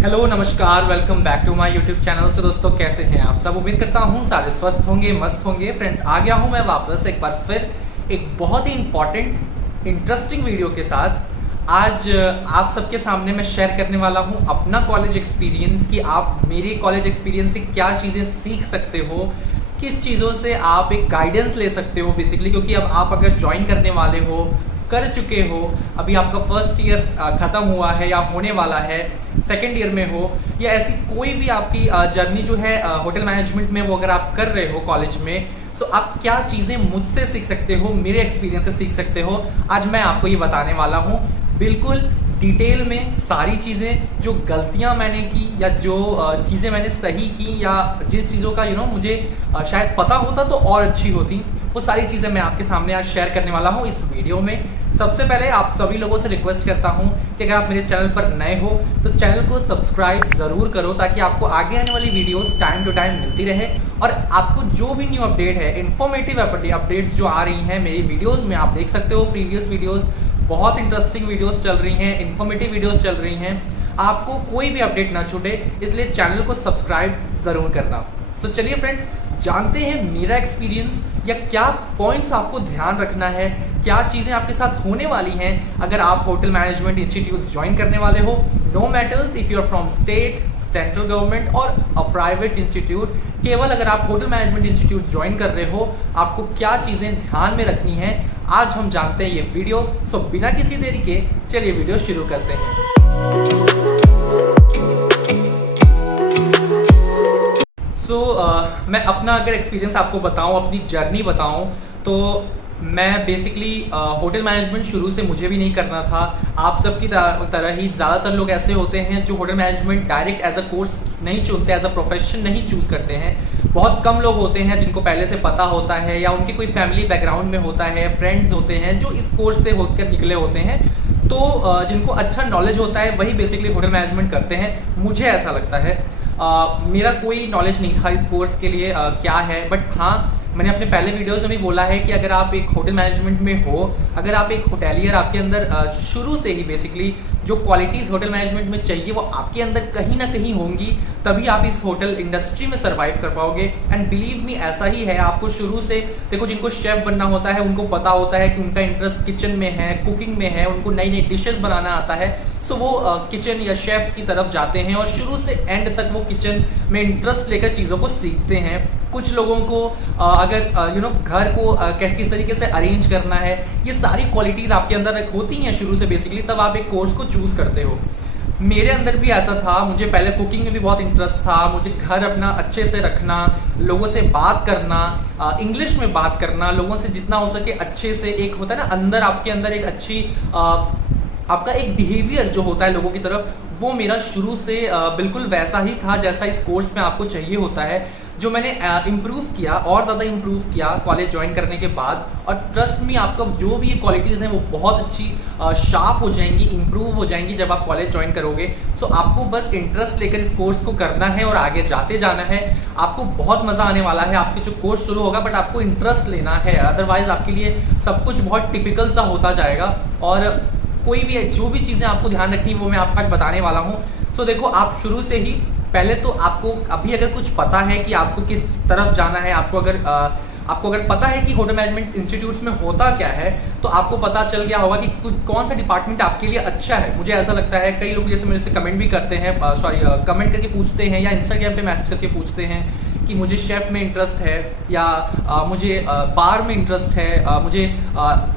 Hello नमस्कार, welcome back to my YouTube channel. तो दोस्तों कैसे हैं आप सब? उम्मीद करता हूँ सारे स्वस्थ होंगे, मस्त होंगे। फ्रेंड्स, आ गया हूँ मैं वापस एक बार फिर एक बहुत ही इंपॉर्टेंट इंटरेस्टिंग वीडियो के साथ। आज आप सबके सामने मैं शेयर करने वाला हूँ अपना कॉलेज एक्सपीरियंस, कि आप मेरे कॉलेज एक्सपीरियंस से क्या चीज़ें सीख सकते हो, किस चीज़ों से आप एक गाइडेंस ले सकते हो बेसिकली। क्योंकि अब आप अगर ज्वाइन करने वाले हो, कर चुके हो, अभी आपका फर्स्ट ईयर ख़त्म हुआ है या होने वाला है, सेकेंड ईयर में हो, या ऐसी कोई भी आपकी जर्नी जो है होटल मैनेजमेंट में, वो अगर आप कर रहे हो कॉलेज में, सो आप क्या चीज़ें मुझसे सीख सकते हो, मेरे एक्सपीरियंस से सीख सकते हो, आज मैं आपको ये बताने वाला हूँ। बिल्कुल डिटेल में सारी चीज़ें, जो गलतियाँ मैंने की या जो चीज़ें मैंने सही की, या जिस चीज़ों का मुझे शायद पता होता तो और अच्छी होती, वो सारी चीज़ें मैं आपके सामने आज शेयर करने वाला हूँ इस वीडियो में। सबसे पहले आप सभी लोगों से रिक्वेस्ट करता हूँ कि अगर आप मेरे चैनल पर नए हो तो चैनल को सब्सक्राइब ज़रूर करो, ताकि आपको आगे आने वाली वीडियोस टाइम टू टाइम मिलती रहे। और आपको जो भी न्यू अपडेट है, इन्फॉर्मेटिव अपडेट्स जो आ रही हैं मेरी वीडियोज़ में, आप देख सकते हो प्रीवियस वीडियोज़, बहुत इंटरेस्टिंग वीडियोज़ चल रही हैं, इन्फॉर्मेटिव वीडियोज़ चल रही हैं। आपको कोई भी अपडेट ना छूटे, इसलिए चैनल को सब्सक्राइब ज़रूर करना। सो चलिए फ्रेंड्स, जानते हैं मेरा एक्सपीरियंस, या क्या पॉइंट्स आपको ध्यान रखना है, क्या चीज़ें आपके साथ होने वाली हैं अगर आप होटल मैनेजमेंट इंस्टीट्यूट ज्वाइन करने वाले हो। No matters if you are from state, central government और अ प्राइवेट इंस्टीट्यूट, केवल अगर आप होटल मैनेजमेंट इंस्टीट्यूट ज्वाइन कर रहे हो, आपको क्या चीज़ें ध्यान में रखनी है, आज हम जानते हैं ये वीडियो। सो बिना किसी देरी के चलिए वीडियो शुरू करते हैं। मैं अपना अगर एक्सपीरियंस आपको बताऊं, अपनी जर्नी बताऊं, तो मैं बेसिकली होटल मैनेजमेंट शुरू से मुझे भी नहीं करना था। आप सबकी तरह ही ज़्यादातर लोग ऐसे होते हैं जो hotel management direct as a course नहीं चुनते, एज अ प्रोफेशन नहीं चूज़ करते हैं। बहुत कम लोग होते हैं जिनको पहले से पता होता है, या उनके कोई फैमिली बैकग्राउंड में होता है, फ्रेंड्स होते हैं जो इस कोर्स से होकर निकले होते हैं। तो जिनको अच्छा नॉलेज होता है वही बेसिकली होटल मैनेजमेंट करते हैं, मुझे ऐसा लगता है। मेरा कोई नॉलेज नहीं था इस कोर्स के लिए क्या है, बट हाँ, मैंने अपने पहले वीडियोस में भी बोला है कि अगर आप एक होटल मैनेजमेंट में हो, अगर आप एक होटेलियर, आपके अंदर शुरू से ही बेसिकली जो क्वालिटीज़ होटल मैनेजमेंट में चाहिए वो आपके अंदर कहीं ना कहीं होंगी, तभी आप इस होटल इंडस्ट्री में सर्वाइव कर पाओगे। एंड बिलीव मी, ऐसा ही है। आपको शुरू से देखो, जिनको शेफ़ बनना होता है उनको पता होता है कि उनका इंटरेस्ट किचन में है, कुकिंग में है, उनको नई नई डिशेस बनाना आता है, सो वो किचन या शेफ़ की तरफ जाते हैं और शुरू से एंड तक वो किचन में इंटरेस्ट लेकर चीज़ों को सीखते हैं। कुछ लोगों को अगर घर को किस तरीके से अरेंज करना है, ये सारी क्वालिटीज़ आपके अंदर होती हैं शुरू से बेसिकली, तब आप एक कोर्स को चूज़ करते हो। मेरे अंदर भी ऐसा था। मुझे पहले कुकिंग में भी बहुत इंटरेस्ट था। मुझे घर अपना अच्छे से रखना, लोगों से बात करना, इंग्लिश में बात करना, लोगों से जितना हो सके अच्छे से, एक होता है ना अंदर, आपके अंदर एक अच्छी आपका एक बिहेवियर जो होता है लोगों की तरफ, वो मेरा शुरू से बिल्कुल वैसा ही था जैसा इस कोर्स में आपको चाहिए होता है। जो मैंने इम्प्रूव किया, और ज़्यादा इम्प्रूव किया कॉलेज ज्वाइन करने के बाद, और ट्रस्ट में आपका जो भी ये क्वालिटीज़ हैं वो बहुत अच्छी शार्प हो जाएंगी, इम्प्रूव हो जाएंगी जब आप कॉलेज ज्वाइन करोगे। सो आपको बस इंटरेस्ट लेकर इस कोर्स को करना है और आगे जाते जाना है। आपको बहुत मज़ा आने वाला है, आपके जो कोर्स शुरू होगा, बट आपको इंटरेस्ट लेना है, अदरवाइज़ आपके लिए सब कुछ बहुत टिपिकल सा होता जाएगा। और कोई भी जो भी चीज़ें आपको ध्यान रखनी है वो मैं आपको आज बताने वाला हूँ। सो देखो, आप शुरू से ही पहले तो आपको अभी अगर कुछ पता है कि आपको किस तरफ जाना है, आपको अगर पता है कि होटल मैनेजमेंट इंस्टीट्यूट्स में होता क्या है, तो आपको पता चल गया होगा कि कौन सा डिपार्टमेंट आपके लिए अच्छा है। मुझे ऐसा लगता है, कई लोग जैसे मेरे से कमेंट भी करते हैं, कमेंट करके पूछते हैं, या इंस्टाग्राम पे मैसेज करके पूछते हैं कि मुझे शेफ़ में इंटरेस्ट है, या मुझे बार में इंटरेस्ट है, मुझे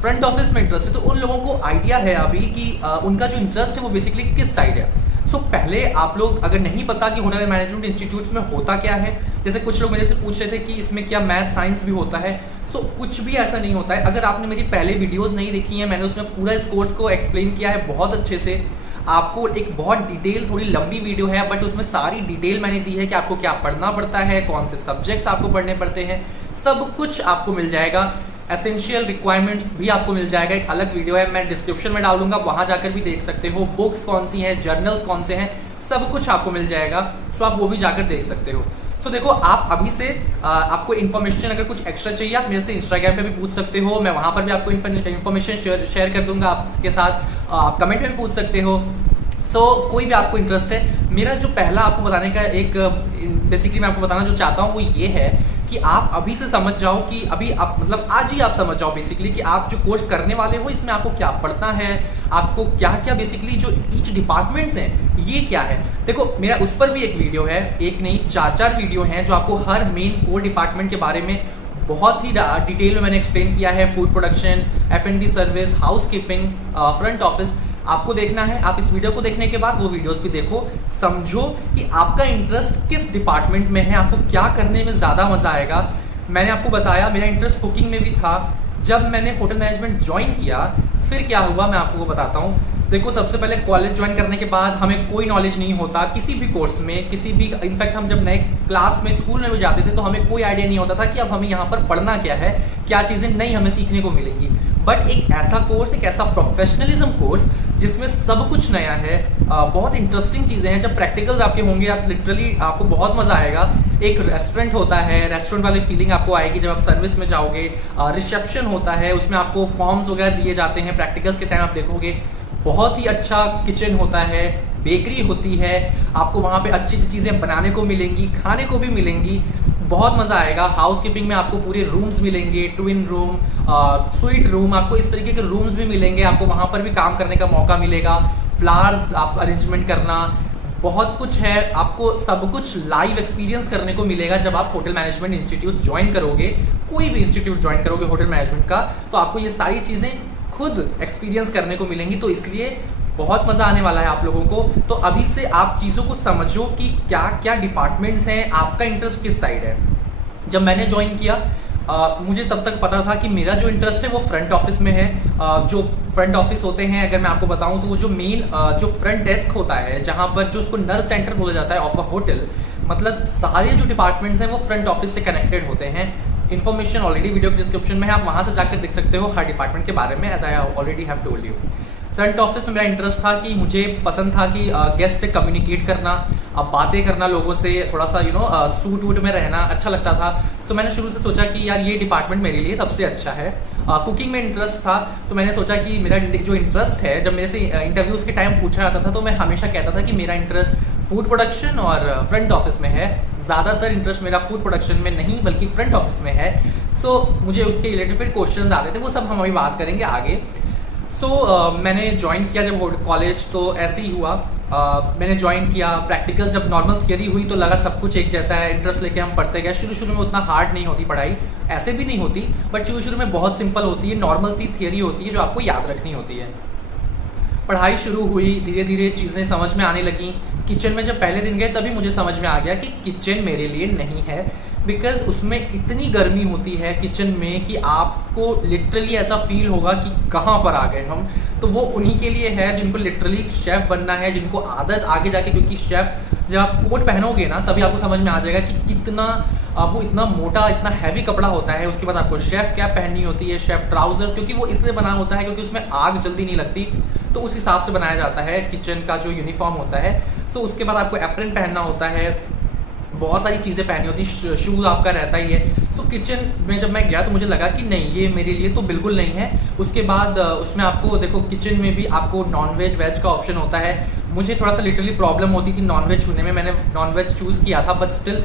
फ्रंट ऑफिस में इंटरेस्ट है। तो उन लोगों को आइडिया है अभी कि उनका जो इंटरेस्ट है वो बेसिकली किस साइड है। सो पहले आप लोग, अगर नहीं पता कि होटल मैनेजमेंट इंस्टीट्यूट्स में होता क्या है, जैसे कुछ लोग मेरे से पूछ रहे थे कि इसमें क्या मैथ साइंस भी होता है, सो कुछ भी ऐसा नहीं होता है। अगर आपने मेरी पहले वीडियोस नहीं देखी हैं, मैंने उसमें पूरा इस कोर्स को एक्सप्लेन किया है बहुत अच्छे से। आपको एक बहुत डिटेल, थोड़ी लंबी वीडियो है, बट उसमें सारी डिटेल मैंने दी है कि आपको क्या पढ़ना पड़ता है, कौन से सब्जेक्ट्स आपको पढ़ने पड़ते हैं, सब कुछ आपको मिल जाएगा। एसेंशियल रिक्वायरमेंट्स भी आपको मिल जाएगा, एक अलग वीडियो है, मैं डिस्क्रिप्शन में डाल दूंगा, वहाँ जाकर भी देख सकते हो। बुक्स कौन सी हैं, जर्नल्स कौन से हैं, सब कुछ आपको मिल जाएगा। सो आप वो भी जाकर देख सकते हो। सो देखो, आप अभी से आपको इन्फॉर्मेशन अगर कुछ एक्स्ट्रा चाहिए, आप मेरे से इंस्टाग्राम पे भी पूछ सकते हो, मैं वहाँ पर भी आपको इन्फॉर्मेशन शेयर कर दूंगा आपके साथ। आप कमेंट में भी पूछ सकते हो। सो कोई भी आपको इंटरेस्ट है मेरा जो पहला आपको बताने का एक बेसिकली मैं आपको बताना जो चाहता हूँ वो ये है कि आप अभी से समझ जाओ कि अभी आप मतलब आज ही आप समझ जाओ बेसिकली कि आप जो कोर्स करने वाले हो इसमें आपको क्या पढ़ना है, आपको क्या क्या बेसिकली जो ईच डिपार्टमेंट्स हैं ये क्या है। देखो मेरा उस पर भी एक वीडियो है, एक नहीं 4 वीडियो हैं जो आपको हर मेन कोर डिपार्टमेंट के बारे में बहुत ही डिटेल में मैंने एक्सप्लेन किया है। Food production, F&B service, house keeping, front office, आपको देखना है। आप इस वीडियो को देखने के बाद वो वीडियोस भी देखो, समझो कि आपका इंटरेस्ट किस डिपार्टमेंट में है, आपको क्या करने में ज़्यादा मज़ा आएगा। मैंने आपको बताया मेरा इंटरेस्ट कुकिंग में भी था। जब मैंने होटल मैनेजमेंट ज्वाइन किया फिर क्या हुआ मैं आपको बताता हूँ। देखो सबसे पहले कॉलेज ज्वाइन करने के बाद हमें कोई नॉलेज नहीं होता किसी भी कोर्स में, किसी भी इनफैक्ट हम जब नए क्लास में स्कूल में भी जाते थे तो हमें कोई आइडिया नहीं होता था कि अब हमें यहाँ पर पढ़ना क्या है, क्या चीज़ें नई हमें सीखने को मिलेंगी। बट एक ऐसा कोर्स, एक ऐसा प्रोफेशनलिज्म कोर्स जिसमें सब कुछ नया है, बहुत इंटरेस्टिंग चीज़ें हैं। जब प्रैक्टिकल्स आपके होंगे आप लिटरली आपको बहुत मज़ा आएगा। एक रेस्टोरेंट होता है, रेस्टोरेंट वाली फीलिंग आपको आएगी जब आप सर्विस में जाओगे। रिसेप्शन होता है, उसमें आपको फॉर्म्स वगैरह दिए जाते हैं, प्रैक्टिकल्स के टाइम आप देखोगे। बहुत ही अच्छा किचन होता है, बेकरी होती है, आपको वहाँ पे अच्छी अच्छी चीज़ें बनाने को मिलेंगी, खाने को भी मिलेंगी, बहुत मज़ा आएगा। हाउस कीपिंग में आपको पूरे रूम्स मिलेंगे, ट्विन रूम, स्वीट रूम, आपको इस तरीके के रूम्स भी मिलेंगे, आपको वहाँ पर भी काम करने का मौका मिलेगा। फ्लावर्स आप अरेंजमेंट करना, बहुत कुछ है, आपको सब कुछ लाइव एक्सपीरियंस करने को मिलेगा जब आप होटल मैनेजमेंट इंस्टीट्यूट ज्वाइन करोगे। कोई भी इंस्टीट्यूट ज्वाइन करोगे होटल मैनेजमेंट का तो आपको ये सारी चीज़ें खुद एक्सपीरियंस करने को मिलेंगी, तो इसलिए बहुत मज़ा आने वाला है आप लोगों को। तो अभी से आप चीज़ों को समझो कि क्या क्या डिपार्टमेंट्स हैं, आपका इंटरेस्ट किस साइड है। जब मैंने ज्वाइन किया मुझे तब तक पता था कि मेरा जो इंटरेस्ट है वो फ्रंट ऑफिस में है। जो फ्रंट ऑफिस होते हैं अगर मैं आपको बताऊं तो वो जो मेन जो फ्रंट डेस्क होता है जहां पर जो उसको नर्व सेंटर बोला जाता है ऑफ अ होटल, मतलब सारे जो डिपार्टमेंट्स हैं वो फ्रंट ऑफिस से कनेक्टेड होते हैं। इन्फॉर्मेशन ऑलरेडी वीडियो डिस्क्रिप्शन में है, आप वहाँ से जाकर देख सकते हो हर डिपार्टमेंट के बारे में, as I already have told you. Front office में मेरा इंटरेस्ट था कि मुझे पसंद था कि गेस्ट से कम्युनिकेट करना, बातें करना लोगों से, थोड़ा सा सूट वूट में रहना अच्छा लगता था। सो मैंने शुरू से सोचा कि यार ये डिपार्टमेंट मेरे लिए सबसे अच्छा है। कुकिंग में इंटरेस्ट था तो मैंने सोचा कि मेरा जो इंटरेस्ट है, जब मेरे से इंटरव्यूज़ के टाइम पूछा जाता था तो मैं हमेशा कहता था कि मेरा इंटरेस्ट फूड प्रोडक्शन और फ्रंट ऑफिस में है। ज़्यादातर इंटरेस्ट मेरा फूड प्रोडक्शन में नहीं बल्कि फ्रंट ऑफिस में है। सो मुझे उसके रिलेटेड फिर क्वेश्चन आते थे, वो सब हम अभी बात करेंगे आगे। मैंने ज्वाइन किया जब कॉलेज तो ऐसे ही हुआ। मैंने ज्वाइन किया, प्रैक्टिकल जब नॉर्मल थियरी हुई तो लगा सब कुछ एक जैसा है, इंटरेस्ट लेके हम पढ़ते गए। शुरू शुरू में उतना हार्ड नहीं होती पढ़ाई, ऐसे भी नहीं होती, बट शुरू शुरू में बहुत सिंपल होती है, नॉर्मल सी थियरी होती है जो आपको याद रखनी होती है। पढ़ाई शुरू हुई, धीरे धीरे चीज़ें समझ में आने लगी। किचन में जब पहले दिन गए तभी मुझे समझ में आ गया कि किचन मेरे लिए नहीं है, बिकॉज उसमें इतनी गर्मी होती है किचन में कि आपको लिटरली ऐसा फील होगा कि कहाँ पर आ गए हम। तो वो उन्हीं के लिए है जिनको लिटरली शेफ़ बनना है, जिनको आदत आगे जाके, क्योंकि शेफ़ जब आप कोट पहनोगे ना तभी आपको समझ में आ जाएगा कि कितना वो इतना मोटा, इतना हैवी कपड़ा होता है। उसके बाद आपको शेफ़ कैप पहननी होती है, शेफ़ ट्राउजर्स, क्योंकि वो इसलिए बना होता है क्योंकि उसमें आग जल्दी नहीं लगती, तो उस हिसाब से बनाया जाता है किचन का जो यूनिफॉर्म होता है। सो उसके बाद आपको एप्रन पहनना होता है, बहुत सारी चीज़ें पहनी होती, शूज़ आपका रहता ही है। सो किचन में जब मैं गया तो मुझे लगा कि नहीं ये मेरे लिए तो बिल्कुल नहीं है। उसके बाद उसमें आपको देखो किचन में भी आपको नॉन वेज वेज का ऑप्शन होता है। मुझे थोड़ा सा लिटरली प्रॉब्लम होती थी नॉन वेज छूने में, मैंने नॉन वेज चूज़ किया था, बट स्टिल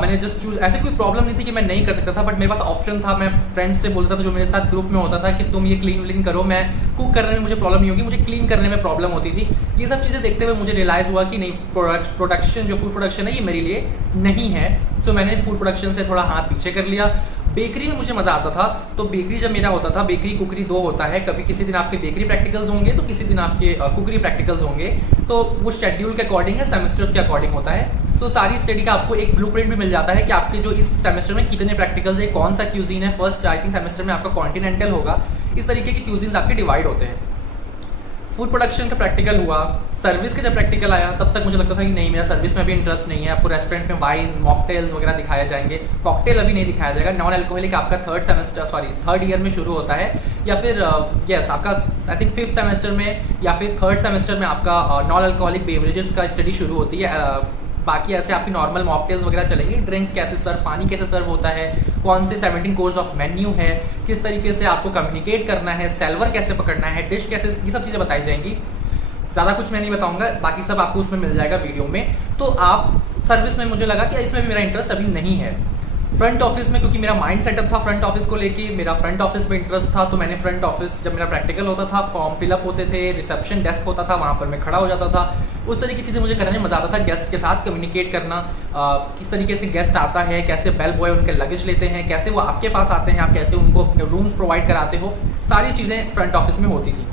मैंने जस्ट चूज, ऐसे कोई प्रॉब्लम नहीं थी कि मैं नहीं कर सकता था, बट मेरे पास ऑप्शन था। मैं फ्रेंड्स से बोलता था जो मेरे साथ ग्रुप में होता था कि तुम ये क्लीन करो, मैं कुक करने में मुझे प्रॉब्लम नहीं होगी, मुझे क्लीन करने में प्रॉब्लम होती थी। ये सब चीज़ें देखते हुए मुझे रियलाइज़ हुआ कि नहीं, प्रोडक्शन जो फूड प्रोडक्शन है ये मेरे लिए नहीं है। सो मैंने फूड प्रोडक्शन से थोड़ा हाथ पीछे कर लिया। बेकरी में मुझे मज़ा आता था, तो बेकरी जब मेरा होता था, बेकरी कुकरी दो होता है, कभी किसी दिन आपके बेकरी प्रैक्टिकल्स होंगे तो किसी दिन आपके कुकरी प्रैक्टिकल्स होंगे, तो वो शेड्यूल के अकॉर्डिंग है, सेमेस्टर्स के अकॉर्डिंग होता है। सो सारी स्टडी का आपको एक ब्लूप्रिंट भी मिल जाता है कि आपके जो इस सेमेस्टर में कितने प्रैक्टिकल्स है, कौन सा क्यूजीन है। फर्स्ट आई थिंक सेमेस्टर में आपका कॉन्टिनेंटल होगा, इस तरीके के क्यूजीन्स आपके डिवाइड होते हैं। फूड प्रोडक्शन का प्रैक्टिकल हुआ, सर्विस का जब प्रैक्टिकल आया तब तक मुझे लगता था कि नहीं, मेरा सर्विस में भी इंटरेस्ट नहीं है। आपको रेस्टोरेंट में वाइन्स, मॉकटेल्स वगैरह दिखाए जाएंगे, कॉकटेल अभी नहीं दिखाया जाएगा। नॉन अल्कोहलिक आपका थर्ड ईयर में शुरू होता है, या फिर यस आपका आई थिंक 5th सेमेस्टर में या फिर 3rd सेमेस्टर में आपका नॉन अल्कोहलिक बेवरेजेस का स्टडी शुरू होती है। बाकी ऐसे आपकी नॉर्मल मॉकटेल्स वगैरह चलेंगे, ड्रिंक्स कैसे सर्व, पानी कैसे सर्व होता है, कौन से 17 कोर्स ऑफ मेन्यू है, किस तरीके से आपको कम्युनिकेट करना है, सेल्वर कैसे पकड़ना है, डिश कैसे, ये सब चीज़ें बताई जाएंगी। ज़्यादा कुछ मैं नहीं बताऊंगा, बाकी सब आपको उसमें मिल जाएगा वीडियो में। तो आप सर्विस में मुझे लगा कि इसमें भी मेरा इंटरेस्ट अभी नहीं है। फ्रंट ऑफिस में क्योंकि मेरा माइंड सेटअप था फ्रंट ऑफिस को लेके, मेरा फ्रंट ऑफिस में इंटरेस्ट था, तो मैंने फ्रंट ऑफिस, जब मेरा प्रैक्टिकल होता था, फॉर्म फिलअप होते थे, रिसेप्शन डेस्क होता था, वहाँ पर मैं खड़ा हो जाता था। उस तरीके की चीज़ें मुझे करने में मज़ा आता था। गेस्ट के साथ कम्युनिकेट करना, किस तरीके से गेस्ट आता है, कैसे बेल बॉय उनके लगेज लेते हैं, कैसे वो आपके पास आते हैं, आप कैसे उनको अपने रूम्स प्रोवाइड कराते हो, सारी चीज़ें फ्रंट ऑफिस में होती थी।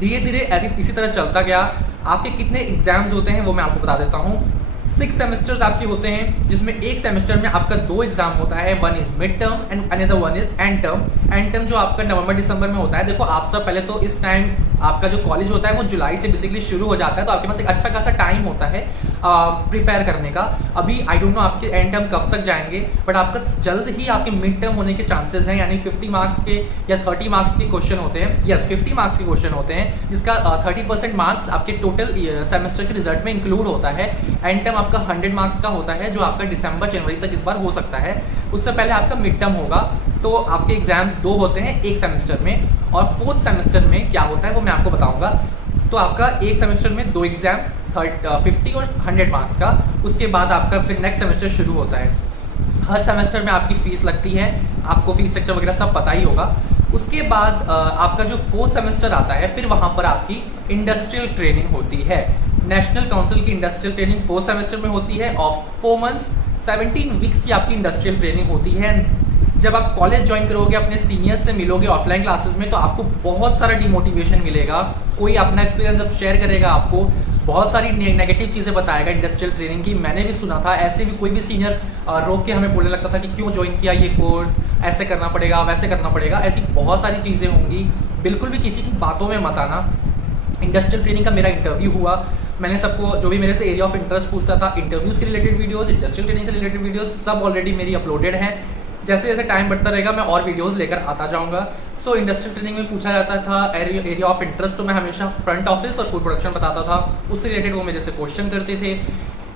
धीरे धीरे ऐसी इसी तरह चलता गया। आपके कितने एग्जाम्स होते हैं वो मैं आपको बता देता हूँ। 6 सेमेस्टर्स आपके होते हैं, जिसमें एक सेमेस्टर में आपका 2 एग्जाम होता है। One is mid term and another one is and term. And term जो आपका नवंबर दिसंबर में होता है। देखो आप सब पहले तो इस टाइम आपका जो कॉलेज होता है वो जुलाई से बेसिकली शुरू हो जाता है, तो आपके पास एक अच्छा खासा टाइम होता है प्रिपेयर करने का। अभी आई डोंट नो आपके एंड टर्म कब तक जाएंगे, बट आपका जल्द ही आपके मिड टर्म होने के चांसेस हैं। यानी 50 मार्क्स के या 30 मार्क्स के क्वेश्चन होते हैं, यस 50 मार्क्स के क्वेश्चन होते हैं, जिसका 30% मार्क्स आपके टोटल सेमेस्टर के रिजल्ट में इंक्लूड होता है। एंड टर्म आपका 100 मार्क्स का होता है, जो आपका दिसंबर जनवरी तक इस बार हो सकता है। उससे पहले आपका मिड टर्म होगा। तो आपके एग्जाम्स 2 होते हैं एक सेमेस्टर में, और 4th सेमेस्टर में क्या होता है वो मैं आपको बताऊंगा। तो आपका एक सेमेस्टर में 2 एग्जाम 50 और 100 मार्क्स का, उसके बाद आपका फिर नेक्स्ट सेमेस्टर शुरू होता है। हर सेमेस्टर में आपकी फ़ीस लगती है, आपको फ़ीस स्ट्रक्चर वगैरह सब पता ही होगा। उसके बाद आपका जो 4th सेमेस्टर आता है, फिर वहाँ पर आपकी इंडस्ट्रियल ट्रेनिंग होती है। नेशनल काउंसिल की इंडस्ट्रियल ट्रेनिंग 4th सेमेस्टर में होती है, और 4 मंथ्स 17 वीक्स की आपकी इंडस्ट्रियल ट्रेनिंग होती है। जब आप कॉलेज ज्वाइन करोगे, अपने सीनियर्स से मिलोगे ऑफलाइन क्लासेस में, तो आपको बहुत सारा डिमोटिवेशन मिलेगा। कोई अपना एक्सपीरियंस जब शेयर करेगा, आपको बहुत सारी नेगेटिव चीज़ें बताएगा इंडस्ट्रियल ट्रेनिंग की। मैंने भी सुना था, ऐसे भी कोई भी सीनियर रोक के हमें बोलने लगता था कि क्यों ज्वाइन किया ये कोर्स, ऐसे करना पड़ेगा, वैसे करना पड़ेगा। ऐसी बहुत सारी चीज़ें होंगी, बिल्कुल भी किसी की बातों में मत आना। इंडस्ट्रियल ट्रेनिंग का मेरा इंटरव्यू हुआ, मैंने सबको जो भी मेरे से एरिया ऑफ इंटरेस्ट पूछता था, इंटरव्यूज़ के रिलेटेड वीडियोज़, इंडस्ट्रियल ट्रेनिंग से रिलेटेड वीडियोज़ सब ऑलरेडी मेरी अपलोडेड हैं। जैसे जैसे टाइम बढ़ता रहेगा मैं और वीडियोस लेकर आता जाऊंगा। सो इंडस्ट्रियल ट्रेनिंग में पूछा जाता था एरिया ऑफ इंटरेस्ट, तो मैं हमेशा फ्रंट ऑफिस और फूड प्रोडक्शन बताता था, उससे रिलेटेड वो मेरे से क्वेश्चन करते थे।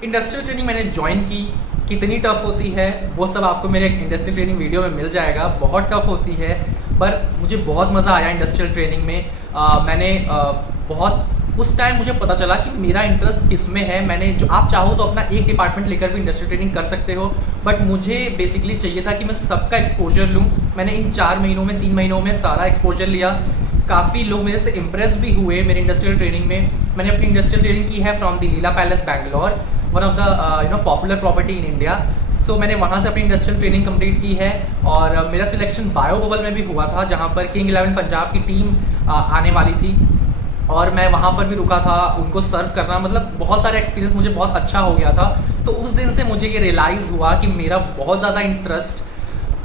इंडस्ट्रियल ट्रेनिंग मैंने ज्वाइन की, कितनी टफ होती है वो सब आपको मेरे इंडस्ट्रियल ट्रेनिंग वीडियो में मिल जाएगा। बहुत टफ होती है, पर मुझे बहुत मज़ा आया इंडस्ट्रियल ट्रेनिंग में। मैंने बहुत उस टाइम मुझे पता चला कि मेरा इंटरेस्ट किस में है। मैंने जो आप चाहो तो अपना एक डिपार्टमेंट लेकर भी इंडस्ट्रियल ट्रेनिंग कर सकते हो, बट मुझे बेसिकली चाहिए था कि मैं सबका एक्सपोजर लूँ। मैंने इन 4 महीनों में 3 महीनों में सारा एक्सपोजर लिया। काफ़ी लोग मेरे से इम्प्रेस भी हुए मेरी इंडस्ट्रियल ट्रेनिंग में। मैंने अपनी इंडस्ट्रियल ट्रेनिंग की है from the Leela palace Bangalore, one of the popular property in India. So मैंने वहाँ से अपनी इंडस्ट्रियल ट्रेनिंग कंप्लीट की है, और मेरा सिलेक्शन बायो बबल में भी हुआ था, जहाँ पर किंग 11 पंजाब की टीम आने वाली थी, और मैं वहाँ पर भी रुका था उनको सर्व करना। मतलब बहुत सारा एक्सपीरियंस मुझे बहुत अच्छा हो गया था। तो उस दिन से मुझे ये रियलाइज़ हुआ कि मेरा बहुत ज़्यादा इंटरेस्ट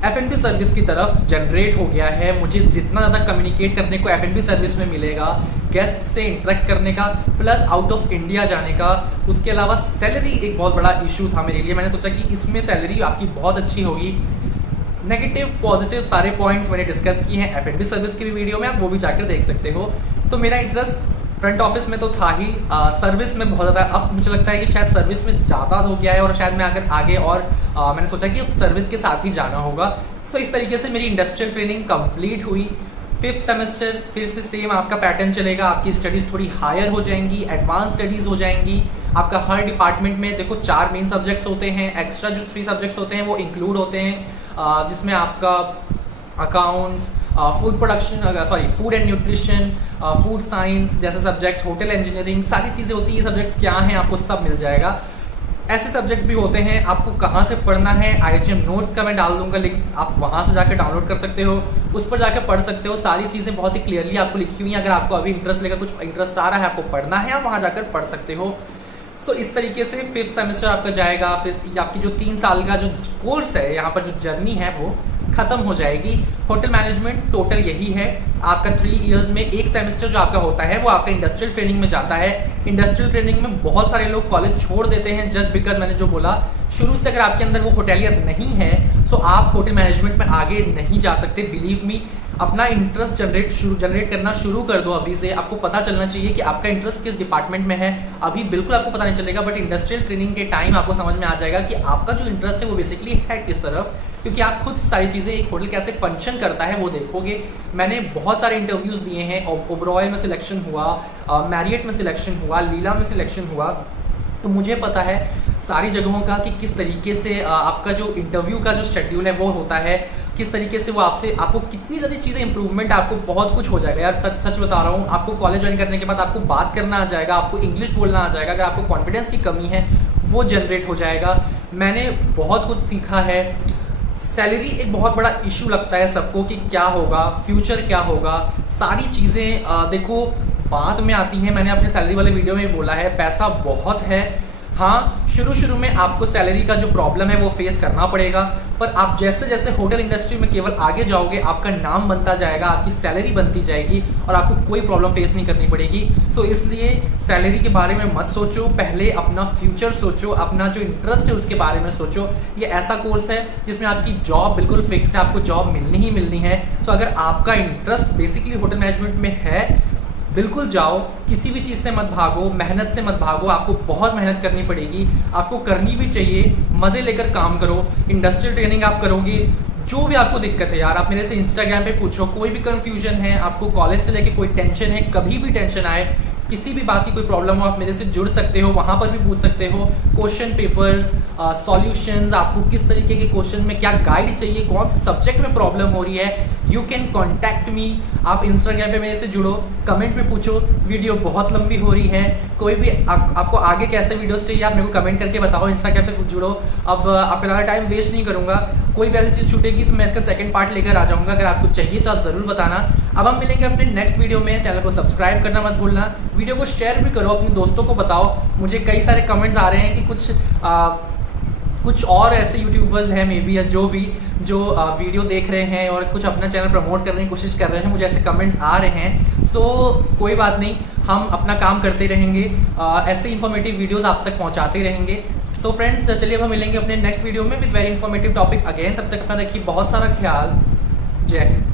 F&B सर्विस की तरफ जनरेट हो गया है। मुझे जितना ज़्यादा कम्युनिकेट करने को F&B सर्विस में मिलेगा, गेस्ट से इंटरेक्ट करने का, प्लस आउट ऑफ इंडिया जाने का, उसके अलावा सैलरी एक बहुत बड़ा इशू था मेरे लिए। मैंने सोचा कि इसमें सैलरी आपकी बहुत अच्छी होगी। नेगेटिव पॉजिटिव सारे पॉइंट्स मैंने डिस्कस किए हैं F&B सर्विस की भी वीडियो में, आप वो भी जाकर देख सकते हो। तो मेरा इंटरेस्ट फ्रंट ऑफिस में तो था ही, सर्विस में बहुत ज़्यादा। अब मुझे लगता है कि शायद सर्विस में ज़्यादा हो गया है, और शायद मैं अगर आगे और मैंने सोचा कि अब सर्विस के साथ ही जाना होगा। सो इस तरीके से मेरी इंडस्ट्रियल ट्रेनिंग कंप्लीट हुई। 5th सेमेस्टर फिर से सेम आपका पैटर्न चलेगा, आपकी स्टडीज़ थोड़ी हायर हो जाएंगी, एडवांस स्टडीज़ हो जाएंगी। आपका हर डिपार्टमेंट में देखो 4 मेन सब्जेक्ट्स होते हैं, एक्स्ट्रा जो 3 सब्जेक्ट्स होते हैं वो इंक्लूड होते हैं, जिसमें आपका accounts, food production, food and nutrition, food science जैसे सब्जेक्ट्स, होटल इंजीनियरिंग, सारी चीज़ें होती हैं। ये सब्जेक्ट्स क्या हैं आपको सब मिल जाएगा। ऐसे सब्जेक्ट भी होते हैं, आपको कहाँ से पढ़ना है IHM नोट्स का मैं डाल दूंगा लिंक, आप वहाँ से जाकर डाउनलोड कर सकते हो, उस पर जाकर पढ़ सकते हो। सारी चीज़ें बहुत ही क्लियरली आपको लिखी हुई हैं। अगर आपको अभी इंटरेस्ट लेकर कुछ इंटरेस्ट आ रहा है, आपको पढ़ना है, आप वहाँ जाकर पढ़ सकते हो। सो इस तरीके से 5th सेमेस्टर आपका जाएगा। फिर आपकी जो 3 साल का जो कोर्स है, यहाँ पर जो जर्नी है वो ख़त्म हो जाएगी। होटल मैनेजमेंट टोटल यही है आपका 3 इयर्स में। एक सेमेस्टर जो आपका होता है वो आपका इंडस्ट्रियल ट्रेनिंग में जाता है। इंडस्ट्रियल ट्रेनिंग में बहुत सारे लोग कॉलेज छोड़ देते हैं जस्ट बिकॉज मैंने जो बोला शुरू से, अगर आपके अंदर वो होटेलियर नहीं है सो आप होटल मैनेजमेंट में आगे नहीं जा सकते। बिलीव मी, अपना इंटरेस्ट जनरेट करना शुरू कर दो अभी से। आपको पता चलना चाहिए कि आपका इंटरेस्ट किस डिपार्टमेंट में है। अभी बिल्कुल आपको पता नहीं चलेगा, बट इंडस्ट्रियल ट्रेनिंग के टाइम आपको समझ में आ जाएगा कि आपका जो इंटरेस्ट है वो बेसिकली है किस तरफ। क्योंकि आप खुद सारी चीज़ें, एक होटल कैसे फंक्शन करता है वो देखोगे। मैंने बहुत सारे इंटरव्यूज़ दिए हैं, ओबरॉय में सिलेक्शन हुआ, मैरियट में सिलेक्शन हुआ, लीला में सिलेक्शन हुआ, तो मुझे पता है सारी जगहों का कि किस तरीके से आपका जो इंटरव्यू का जो शेड्यूल है वो होता है, किस तरीके से वो आपको कितनी ज़्यादा चीज़ें इंप्रूवमेंट, आपको बहुत कुछ हो जाएगा यार। सच बता रहा हूँ, आपको कॉलेज ज्वाइन करने के बाद आपको बात करना आ जाएगा, आपको इंग्लिश बोलना आ जाएगा। अगर आपको कॉन्फिडेंस की कमी है वो जनरेट हो जाएगा। मैंने बहुत कुछ सीखा है। सैलरी एक बहुत बड़ा इशू लगता है सबको कि क्या होगा, फ्यूचर क्या होगा, सारी चीज़ें देखो बाद में आती हैं। मैंने अपने सैलरी वाले वीडियो में बोला है, पैसा बहुत है। हाँ, शुरू में आपको सैलरी का जो प्रॉब्लम है वो फेस करना पड़ेगा, पर आप जैसे जैसे होटल इंडस्ट्री में केवल आगे जाओगे, आपका नाम बनता जाएगा, आपकी सैलरी बनती जाएगी और आपको कोई प्रॉब्लम फेस नहीं करनी पड़ेगी। सो इसलिए सैलरी के बारे में मत सोचो, पहले अपना फ्यूचर सोचो, अपना जो इंटरेस्ट है उसके बारे में सोचो। ये ऐसा कोर्स है जिसमें आपकी जॉब बिल्कुल फिक्स है, आपको जॉब मिलनी ही मिलनी है। सो अगर आपका इंटरेस्ट बेसिकली होटल मैनेजमेंट में है, बिल्कुल जाओ, किसी भी चीज़ से मत भागो, मेहनत से मत भागो। आपको बहुत मेहनत करनी पड़ेगी, आपको करनी भी चाहिए। मज़े लेकर काम करो, इंडस्ट्रियल ट्रेनिंग आप करोगे। जो भी आपको दिक्कत है यार, आप मेरे से इंस्टाग्राम पे पूछो, कोई भी कन्फ्यूजन है, आपको कॉलेज से लेके कोई टेंशन है, कभी भी टेंशन आए, किसी भी बात की कोई प्रॉब्लम हो, आप मेरे से जुड़ सकते हो, वहाँ पर भी पूछ सकते हो। क्वेश्चन पेपर्स, सॉल्यूशंस, आपको किस तरीके के क्वेश्चन में क्या गाइड चाहिए, कौन से सब्जेक्ट में प्रॉब्लम हो रही है, यू कैन कॉन्टैक्ट मी। आप इंस्टाग्राम पे मेरे से जुड़ो, कमेंट में पूछो। वीडियो बहुत लंबी हो रही है, कोई भी आपको आगे कैसे वीडियोस चाहिए आप मेरे को कमेंट करके बताओ, इंस्टाग्राम पे जुड़ो। अब आपका ज़्यादा टाइम वेस्ट नहीं करूँगा, कोई भी ऐसी चीज़ छूटेगी तो मैं इसका सेकंड पार्ट लेकर आ जाऊँगा। अगर आपको चाहिए तो आप ज़रूर बताना। अब हम मिलेंगे अपने नेक्स्ट वीडियो में। चैनल को सब्सक्राइब करना मत भूलना, वीडियो को शेयर भी करो, अपने दोस्तों को बताओ। मुझे कई सारे कमेंट्स आ रहे हैं कि कुछ और ऐसे यूट्यूबर्स हैं मे बी, या जो वीडियो देख रहे हैं और कुछ अपना चैनल प्रमोट करने की कोशिश कर रहे हैं, मुझे ऐसे कमेंट्स आ रहे हैं। सो कोई बात नहीं, हम अपना काम करते रहेंगे, ऐसे इन्फॉर्मेटिव वीडियोस आप तक पहुंचाते रहेंगे। सो फ्रेंड्स, चलिए हम मिलेंगे अपने नेक्स्ट वीडियो में with very informative topic again. तब तक अपना रखिए बहुत सारा ख्याल। जय हिंद।